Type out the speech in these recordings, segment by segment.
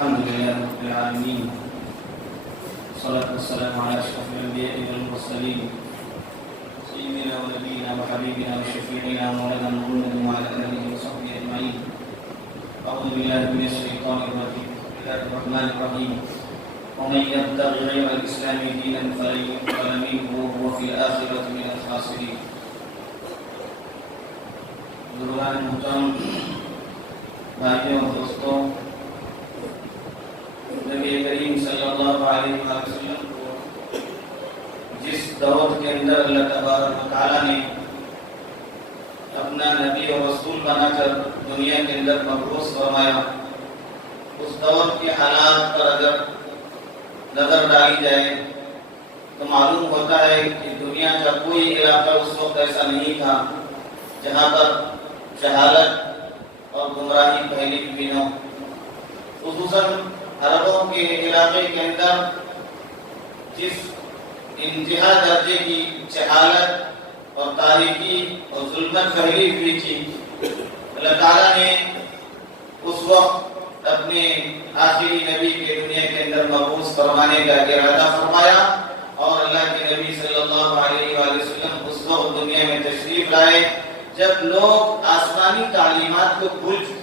الحمد لله رب العالمين، والصلاة والسلام على أشرف الأنبياء والمرسلين سيدنا ونبينا وحبيبنا وشفيعنا مولانا محمد وعلى آله وصحبه أجمعين. أعوذ بالله من الشيطان الرجيم. بسم الله الرحمن الرحيم. ومن يبتغي غير الإسلام دينا فلن يقبل منه وهو في الآخرة من الخاسرين. بزرگان محترم، بھائیوں اور دوستوں، نبی کریم صلی اللہ علیہ وسلم کو جس دور کے اندر اللہ تبارک و تعالیٰ نے اپنا نبی اور رسول بنا کر دنیا کے اندر مبعوث فرمایا، اس دور کے حالات پر اگر نظر ڈالی جائے تو معلوم ہوتا ہے کہ دنیا کا کوئی علاقہ اس وقت ایسا نہیں تھا جہاں پر جہالت اور گمراہی پھیلی ہوئی نہ ہو. خصوصاً عربوں کے علاقے کے اندر جس انتہا درجے کی جہالت اور تاریکی اور ظلمت پھیلی ہوئی تھی، اللہ تعالیٰ نے اس وقت اپنے آخری نبی کے دنیا کے اندر مبعوث فرمانے کا ارادہ فرمایا، اور اللہ کے نبی صلی اللہ علیہ وآلہ وسلم اس وقت دنیا میں تشریف لائے جب لوگ آسمانی تعلیمات کو بھول چکے.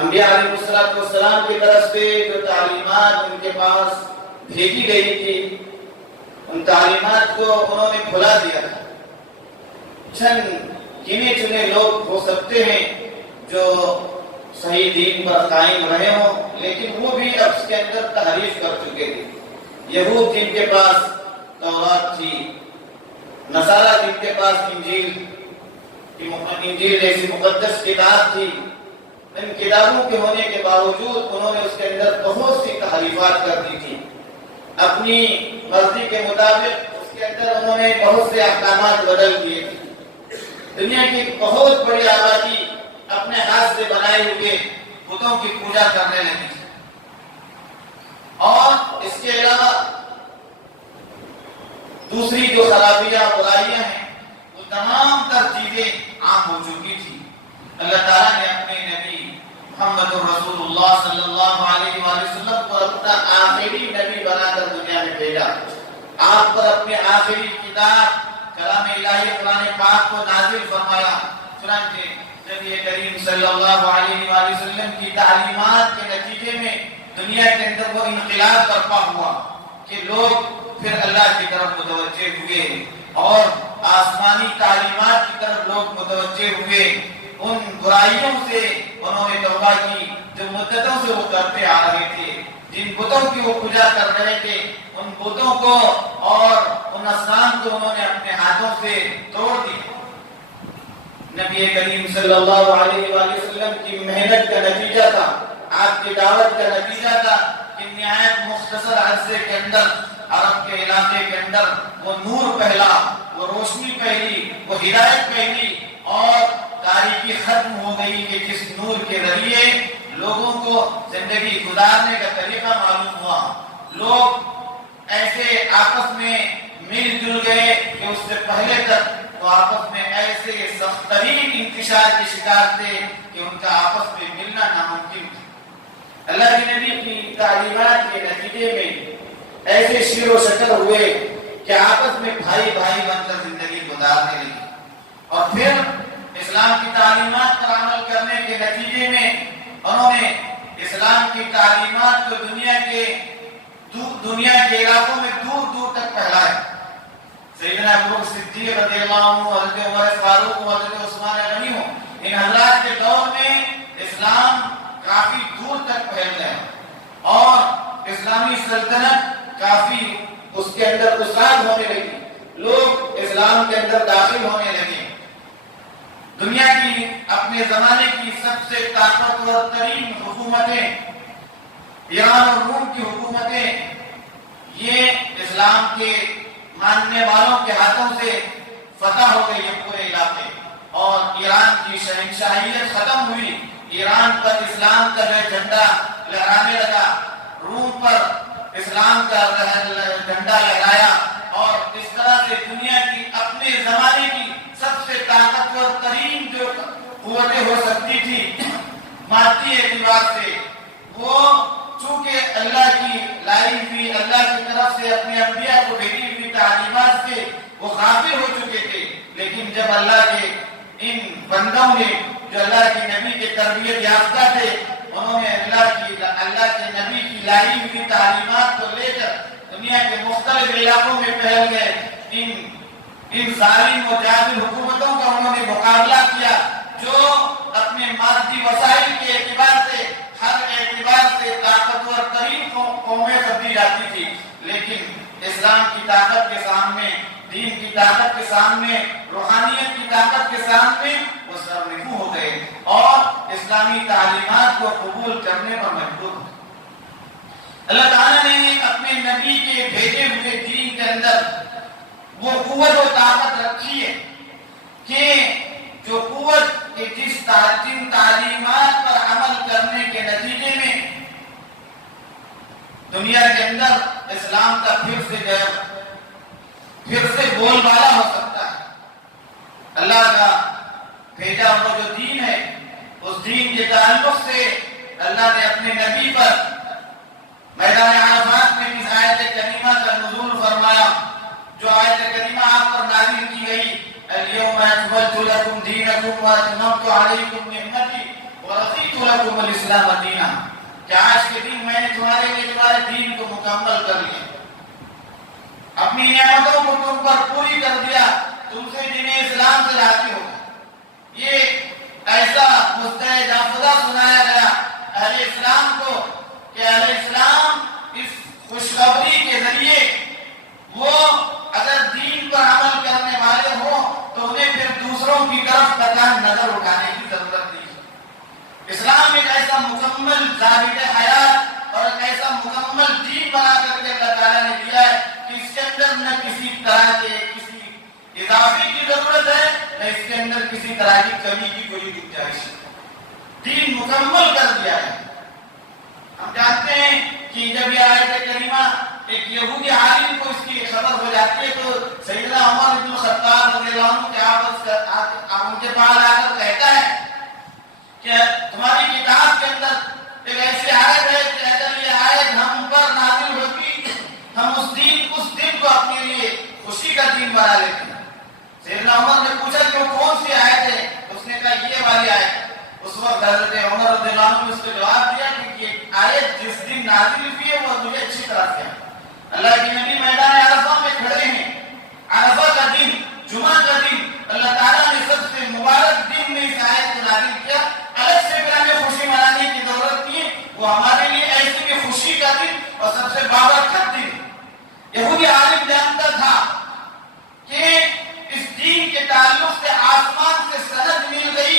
انبیاء علیہ السلام کی طرف سے جو تعلیمات ان کے پاس بھیجی گئی تھی، ان تعلیمات کو انہوں نے بھلا دیا تھا. چند گنے چنے لوگ ہو سکتے ہیں جو صحیح دین پر قائم رہے ہوں، لیکن وہ بھی اب اس کے اندر تحریف کر چکے تھے. یہود جن کے پاس تورات تھی، نصارہ جن کے پاس انجیل جیسی مقدس کتاب تھی، ان کتابوں کے ہونے کے باوجود انہوں نے اس کے اندر بہت سی تحریفات کر دی تھی. اپنی مرضی کے مطابق اس کے اندر انہوں نے بہت سے احکامات بدل دیے تھے. دنیا کی بہت بڑی آبادی اپنے ہاتھ سے بنائے ہوئے بتوں کی پوجا کرنے لگی تھی، اور اس کے علاوہ دوسری جو خرابیاں برائیاں ہیں وہ تمام تر چیزیں عام ہو چکی تھی. اللہ تعالیٰ نے اپنے نبی محمد رسول اللہ صلی اللہ علیہ وآلہ وسلم کو اپنا آخری نبی بنا کر دنیا میں بھیجا. آپ پر اپنے آخری کتاب کلام الہی قرآن پاک کو نازل فرمایا. چنانچہ نبی کریم صلی اللہ علیہ وآلہ وسلم کی تعلیمات کے نتیجے میں دنیا کے اندر وہ انقلاب برپا ہوا کہ لوگ پھر اللہ کی طرف متوجہ ہوئے اور آسمانی تعلیمات کی طرف لوگ متوجہ ہوئے. ان برائیوں سے انہوں نے توبہ کی جو مدتوں سے وہ کرتے آ رہے تھے. جن بتوں کی وہ پوجا کر رہے تھے، ان بتوں کو اور ان اصنام کو انہوں نے اپنے ہاتھوں سے توڑ دیا. نبی کریم صلی اللہ علیہ وآلہ وسلم کی محنت کا نتیجہ تھا، آپ کی دعوت کا نتیجہ تھا کہ نہایت مختصر عرصے کے اندر عرب کے علاقے کے اندر وہ نور پھیلا، وہ روشنی پھیلی، وہ ہدایت پھیلی، اور تاریکی ختم ہو گئی کہ جس نور کے ذریعے لوگوں کو زندگی گزارنے کا طریقہ معلوم ہوا. لوگ ایسے آپس میں مل جل گئے کہ اس سے پہلے تک وہ آپس میں ایسے سخت ترین انتشار کے شکار تھے کہ ان کا آپس میں ملنا ناممکن تھا. اللہ کے نبی کی تعلیمات کے نتیجے میں ایسے شیر و شکر ہوئے کہ آپس میں بھائی بھائی بن کر زندگی گزارنے لگی. اور پھر اسلام کی تعلیمات پر عمل کرنے کے نتیجے میں انہوں نے اسلام کی تعلیمات کو دنیا کے علاقوں میں دور دور تک پھیلایا. سیدنا ابوبکر صدیق رضی اللہ عنہ، حضرت عمر فاروق، حضرت عثمان غنی، ان حضرات کے دور میں اسلام کافی دور تک پھیل گیا اور اسلامی سلطنت کافی اس کے اندر وسعت ہونے لگی. لوگ اسلام کے اندر داخل ہونے لگے. دنیا کی اپنے زمانے کی سب سے طاقتور ترین حکومتیں، ایران اور روم کی حکومتیں، یہ اسلام کے ماننے والوں کے ہاتھوں سے فتح ہو گئی ہے پورے علاقے، اور ایران کی شہنشاہیت ختم ہوئی. ایران پر اسلام کا جھنڈا لہرانے لگا، روم پر اسلام کا جھنڈا لہرایا، اور اس طرح سے دنیا کی اپنے زمانے کی سب سے طاقتور ترین جو قوتیں ہو سکتی تھی مادی اعتبار سے، وہ چونکہ اللہ کی لائی ہوئی، اللہ کی طرف سے اپنے انبیاء کو بھیجی ہوئی تعلیمات سے وہ غافل ہو چکے تھے، لیکن جب اللہ کے ان بندوں نے جو اللہ کے نبی کے تربیت یافتہ تھے، انہوں نے اللہ کے نبی کی لائی ہوئی تعلیمات کو لے کر دنیا کے مختلف علاقوں میں پھیل گئے، ان ظالم و جابر حکومتوں کا انہوں نے مقابلہ کیا جو اپنے مادی وسائل کے اعتبار سے ہر اعتبار سے طاقتور ترین قومیں سمجھی جاتی تھی، لیکن اسلام کی طاقت کے سامنے، دین کی طاقت کے سامنے، روحانیت کی طاقت کے سامنے وہ سرنگو ہو گئے اور اسلامی تعلیمات کو قبول کرنے پر مجبور ہو گئے۔ اللہ تعالیٰ نے اپنے نبی کے بھیجے ہوئے دین کے اندر وہ قوت و طاقت رکھی ہے کہ جو قوت کہ جن تعلیمات پر عمل کرنے کے نتیجے میں دنیا کے اندر اسلام کا پھر سے بول بالا ہو سکتا ہے۔ اللہ کا بھیجا ہوا جو دین ہے، اس دین کے تعلق سے اللہ نے اپنے نبی پر میدان عرفات میں اس آیت کریمہ کا نزول فرمایا، جو آیت کریمہ آپ پر نازل کی گئی، اليوم اکملت لکم دینکم واتممت علیکم نعمتی ورضیت لکم الاسلام دینا، کہ آج کے دن میں نے تمہارے لیے تمہارے دین کو مکمل کر لیا، اپنی نعمتوں کو تم پر پوری کر دیا، تم سے جنہیں اسلام سے راضی ہو گئے۔ یہ ایسا مستحق جافدہ سنایا گیا اہل اسلام کو کہ اہل اسلام اس خوشخبری کے ذریعے وہ اگر دین پر عمل کرنے والے ہوں تو انہیں پھر دوسروں کی طرف قطعاً نظر اٹھانے کی ضرورت نہیں ہے۔ اسلام ایک ایسا مکمل ضابط حیات اور ایک ایسا مکمل دین بنا کر کے اللہ تعالیٰ نے دیا ہے کہ اس کے اندر نہ کسی طرح کے کسی اضافے کی ضرورت ہے، نہ اس کے اندر کسی طرح کی کمی کی کوئی گنجائش ہے۔ دین مکمل کر دیا ہے۔ ہم جانتے ہیں کہ جب یہ آیت کریمہ ایک یہودی عالم کو اس کی خبر ہو جاتی ہے تو سیدنا عمر بن الخطاب رضی اللہ عنہ کے آپ ان کے پاس آ کر کہتا ہے کہ تمہاری کتاب کے اندر ایک ایسی آیت ہے کہ اگر یہ آیت ہم پر نازل ہوتی ہم اس دن کو اپنے لیے خوشی کا دن بنا لیتے ہیں۔ سیدنا عمر نے پوچھا کہ وہ کون سی آیت ہے؟ اس نے کہا یہ والی آیت۔ اس وقت حضرت عمر رضی اللہ عنہ نے اس کو جواب دیا کہ یہ آیت جس دن نازل ہوئی ہے وہ مجھے اچھی طرح سے ہے۔ اللہ کے نبی میدان عرفہ میں کھڑے ہیں، عرفہ کا دن، جمعہ کا دن، اللہ تعالیٰ نے سب سے مبارک دن میں اس آیت کو نازل کیا۔ الگ سے پھر ہمیں خوشی منانے کی ضرورت نہیں ہے، وہ ہمارے لیے ایسے بھی خوشی کا دن اور سب سے بابرکت دن۔ یہودی عالم جانتا تھا کہ اس دین کے تعلق سے آسمان سے سند مل گئی،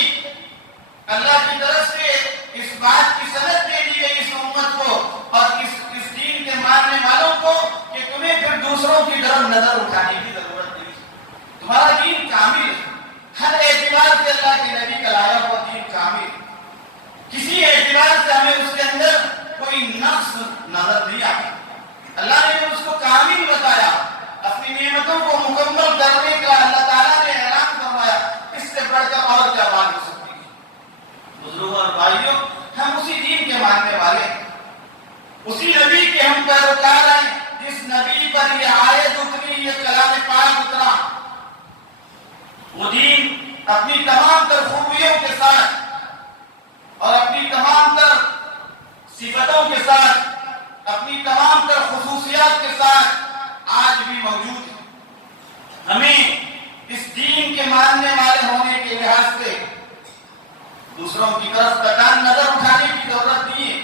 اللہ کی طرف سے اس بات کی سند دے دی گئی اس امت کو اور اس دین کے ماننے والوں کو کہ تمہیں پھر دوسروں کی طرف نظر اٹھانے کی ضرورت نہیں، تمہارا دین کامل ہے، ہر اعتبار سے اللہ کے نبی کا لایا ہوا دین کامل، کسی اعتبار سے ہمیں اس کے اندر کوئی نقص نظر نہیں آتا۔ اللہ نے اس کو کامل بتایا، اپنی نعمتوں کو مکمل کرنے کا اللہ تعالیٰ نے اعلان فرمایا، اس سے بڑھ کر اور کیا بات ہو سکتی ہے؟ بزرگوں اور بھائیوں، ہم اسی دین کے ماننے والے ہیں، اسی نبی کے ہم پیروکار ہیں جس نبی پر یہ آیت اتری، یہ کلام پاک اترا۔ وہ دین اپنی تمام تر خوبیوں کے ساتھ اور اپنی تمام تر صفتوں کے ساتھ، اپنی تمام تر خصوصیات کے ساتھ آج بھی موجود ہے۔ ہمیں اس دین کے ماننے والے ہونے کے لحاظ سے دوسروں کی طرف قطعاً نظر اٹھانے کی ضرورت نہیں ہے،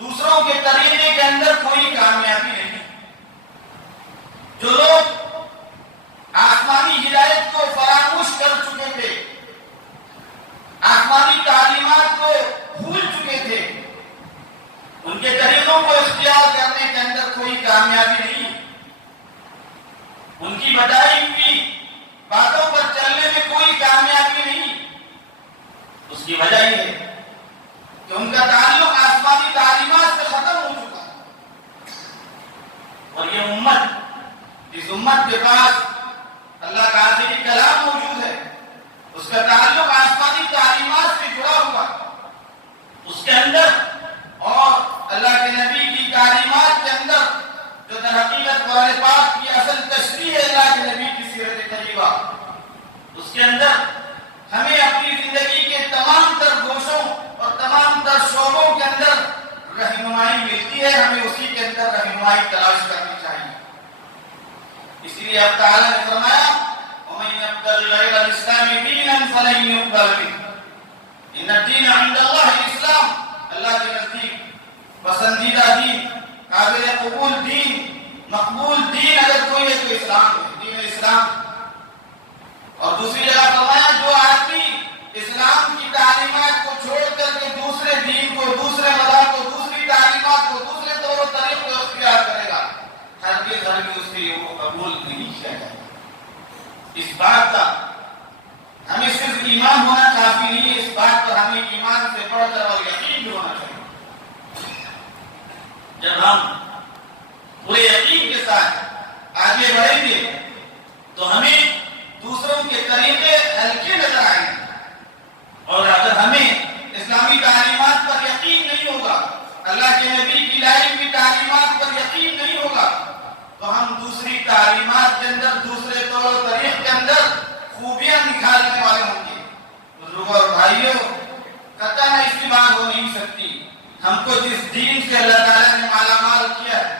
دوسروں کے طریقے کے اندر کوئی کامیابی نہیں۔ جو لوگ آسمانی ہدایت کو فراموش کر چکے تھے، آسمانی تعلیمات کو بھول چکے تھے، ان کے طریقوں کو اختیار کرنے کے اندر کوئی کامیابی نہیں، ان کی بتائی ہوئی باتوں پر چلنے میں کوئی کامیابی نہیں۔ اس کی وجہ یہ ہے کہ ان کا تعلق آسمانی تعلیمات سے ختم ہو چکا ہے، اور یہ امت، جس امت کے پاس اللہ کا آخری کلام موجود ہے، اس کا تعلق آسمانی تعلیمات سے جڑا ہوا، اس کے اندر اور قرآن پاک کی اصل تشریح ہے اللہ کے نبی کی سیرت طیبہ. اس کے اندر ہمیں اپنی زندگی کے تمام تر گوشوں اور تمام تر شعبوں کے اندر رہنمائی ملتی ہے. ہمیں اسی کے اندر رہنمائی تلاش کرنی چاہیے. اس لیے اب تعالیٰ نے فرمایا وَمَن يَبْتَغِ غَيْرَ الْإِسْلَامِ دِينًا فَلَن يُقْبَلَ مِنْهُ. ان الدین عند اللہ الاسلام. اللہ کے نزدیک پسندیدہ دین، قابل قبول دین، مقبول دین اگر کوئی ہے تو اسلام ہے، دین اسلام. اور دوسری جگہ فرمایا جو آدمی اسلام کی تعلیمات کو چھوڑ کر کے دوسرے دین کو، دوسرے مذہب کو، دوسری تعلیمات کو، دوسرے طور و طریق کو اختیار کرے گا، ہرگز ہرگز اس لیے وہ قبول نہیں کیا جائے گا. اس بات کا ہمیں صرف ایمان ہونا کافی نہیں ہے، اس بات پر ہمیں ایمان سے بڑھ کر اور یقین بھی ہونا چاہیے. جب ہم پورے یقین کے ساتھ آگے بڑھیں گے تو ہمیں دوسروں کے طریقے ہلکے نظر آئیں گے. اور اگر ہمیں اسلامی تعلیمات پر یقین نہیں ہوگا، اللہ کے نبی کی لائی ہوئی تعلیمات پر یقین نہیں ہوگا، تو ہم دوسری تعلیمات کے اندر، دوسرے طور و طریق کے اندر خوبیاں نکالنے والے ہوں گے. بزرگوں اور بھائیوں، قطعاً ایسی بات ہو نہیں سکتی. ہم کو جس دین سے اللہ تعالیٰ نے مالا مال کیا ہے،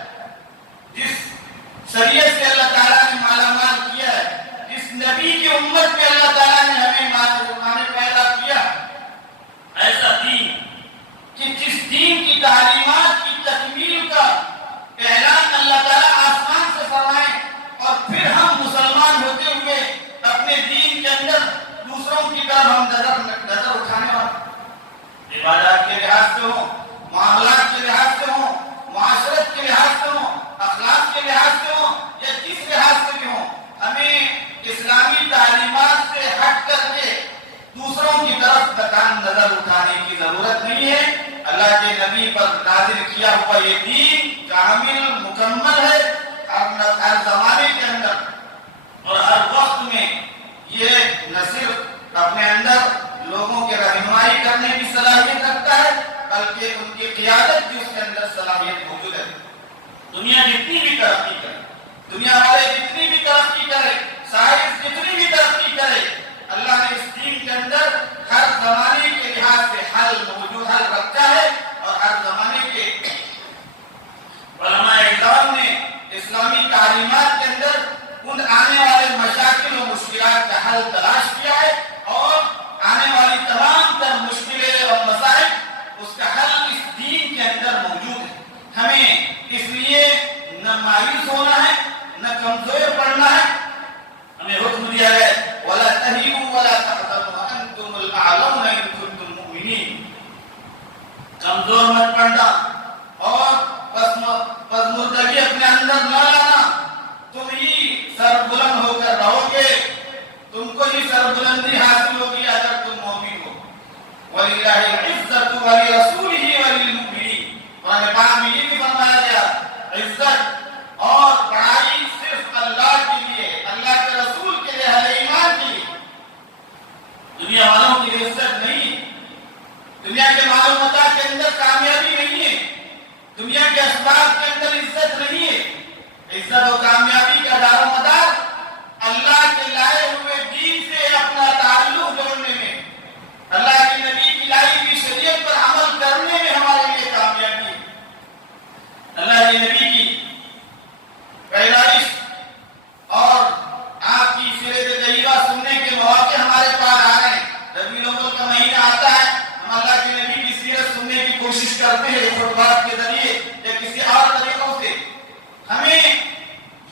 جس شریعت سے اللہ تعالیٰ نے مالا مال کیا ہے، جس نبی کی امت میں اللہ تعالیٰ نے ہمیں پیدا کیا، ایسا دین کہ جس دین کی تعلیمات کی تکمیل کا اعلان اللہ تعالیٰ آسمان سے فرمائے، اور پھر ہم مسلمان ہوتے ہوئے اپنے دین کے اندر دوسروں کی طرف ہم نظر اٹھانے والے، عبادات کے لحاظ سے ہوں، معاملات کے لحاظ سے ہوں، معاشرت کے لحاظ سے ہوں، اخلاق کے لحاظ سے ہوں، یا جس لحاظ سے بھی ہوں، ہمیں اسلامی تعلیمات سے ہٹ کر کے دوسروں کی طرف نظر اٹھانے کی ضرورت نہیں ہے. اللہ کے نبی پر نازل کیا ہوا یہ دین کامل مکمل ہے. ہر زمانے کے اندر اور ہر وقت میں یہ نہ صرف اپنے اندر لوگوں کے رہنمائی کرنے کی صلاحیت رکھتا ہے، بلکہ ان کی قیادت کی اس کے اندر صلاحیت موجود ہے. دنیا جتنی بھی ترقی کرے، دنیا والے جتنی بھی ترقی کرے، سائنس جتنی بھی ترقی کرے، اللہ نے اس دین کے اندر ہر زمانے کے لحاظ سے حل موجود، حل رکھا ہے. اور ہر زمانے کے علماء اکرام نے اسلامی تعلیمات کے اندر ان آنے والے مشاکل و مشکلات کا حل تلاش کیا ہے، اور آنے والی تمام تر مشکلیں اور مسائل اس کا حل اس دین کے اندر موجود ہے. ہمیں اس لیے نہ مایوس ہونا ہے، نہ کمزور پڑنا ہے. ہمیں حکم دیا ہے وَلَا تَهِنُوا وَلَا تَحْزَنُوا وَأَنْتُمُ الْأَعْلَوْنَ إِن كُنتُم مُؤْمِنِينَ. کمزور مت پڑنا اور پسماندگی اپنے اندر نہ لانا. تم ہی سر بلند ہو کر رہو گے، تم کو ہی سر بلندی حاصل ہوگی اگر تم مومن ہو. وَلِلَّهِ الْعِزَّةُ وَلِرَسُولِهِ وَلِلْمُؤْمِنِينَ. قرآن پاک میں یہ بھی فرمایا گیا عزت اور بڑائی صرف اللہ کے لیے، اللہ کے رسول کے لیے، اہل ایمان کے لیے. دنیا والوں کی عزت نہیں، دنیا کے مال و متاع کے اندر کامیابی نہیں ہے، دنیا کے اسباب کے اندر عزت نہیں ہے. عزت و کامیابی کا دار و مدار اللہ کے لائے ہوئے دین سے اپنا تعلق جوڑنے میں، اللہ کے نبی کی لائی ہوئی شریعت پر عمل کرنے میں ہمارے لیے کامیابی ہے. اللہ کے نبی کی پیدائش اور آپ کی سیرت طیبہ سننے کے مواقع ہمارے پاس آ رہے ہیں. ربیع الاول کا مہینہ آتا ہے، ہم اللہ کے نبی کی سیرت سننے کی کوشش کرتے ہیں خطبات کے ذریعے یا کسی اور طریقوں سے. ہمیں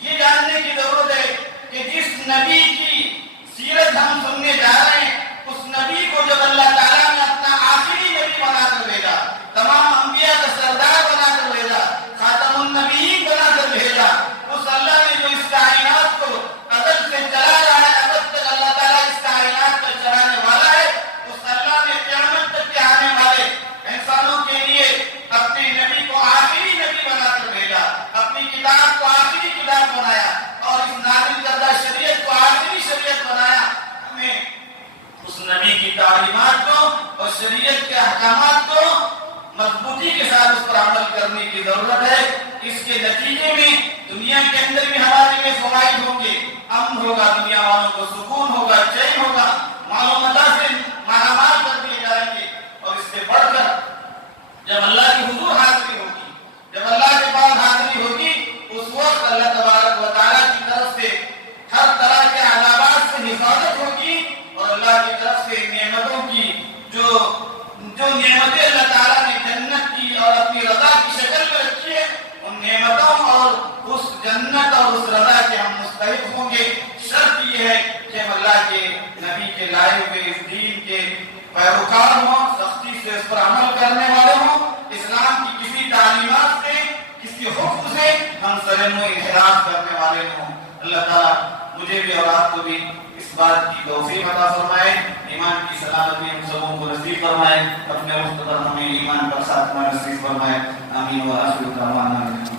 یہ جاننے کی ضرورت ہے کہ جس نبی کی سیرت ہم سننے جا رہے ہیں، اس نبی کو جب اللہ تعالیٰ نے اپنا آخری نبی بنا کر بھیجا، تمام انبیاء کا سردار بنا کر بھیجا، خاتم النبیین بنا کر بھیجا، اس اللہ نے جو اس کائنات کو ازل سے چلا رہا ہے، ابد تک اللہ تعالیٰ اس کائنات کو چلانے والا ہے، اس اللہ نے قیامت تک کے آنے والے انسانوں کے لیے اپنے نبی کو آخری نبی بنا کر بھیجا، اپنی کتاب کو آخری کتاب بنایا، اور اس نازل کردہ شریعت کو آخری شریعت بنایا. ہمیں اس نبی کی تعلیمات کو اور شریعت کے احکامات کو مضبوطی کے ساتھ اس پر عمل کرنے کی ضرورت ہے. اس کے نتیجے میں دنیا کے اندر بھی ہمارے لیے فوائد ہوں گے، امن ہوگا، دنیا والوں کو سکون ہوگا، چین ہوگا، مال و متا سے مالا مال کر دیے جائیں گے۔ اور اس سے بڑھ کر جب اللہ کی حضور حاضری ہوگی، جب اللہ کے پاس حاضری ہوگی، اس وقت اللہ تبارک و تعالیٰ کی طرف سے ہر طرح کے عذابات سے حفاظت ہوگی، اور اللہ کی طرف سے نعمتوں کی جو نعمتیں اللہ تعالیٰ نے جنت کی اور اپنی رضا کی شکل میں رکھی ہے، ان نعمتوں اور اس جنت اور اس رضا کے ہم مستحق ہوں گے۔ شرط یہ ہے کہ ہم اللہ کے نبی کے لائے ہوئے اس دین کے پیروکار ہوں، سختی سے اس پر عمل کرنے والے ہوں، اسلام کی کسی تعلیمات سے، کسی حکم سے ہم سرنو انحراف کرنے والے ہوں۔ اللہ تعالیٰ مجھے بھی اور آپ کو بھی اس بات کی توفیق عطا فرمائے، ایمان کی سلامتی ہم سبوں کو نصیب فرمائے، اپنے وقت پر ہمیں ایمان پر خاتمہ نصیب فرمائے۔ آمین و آخر دعوانا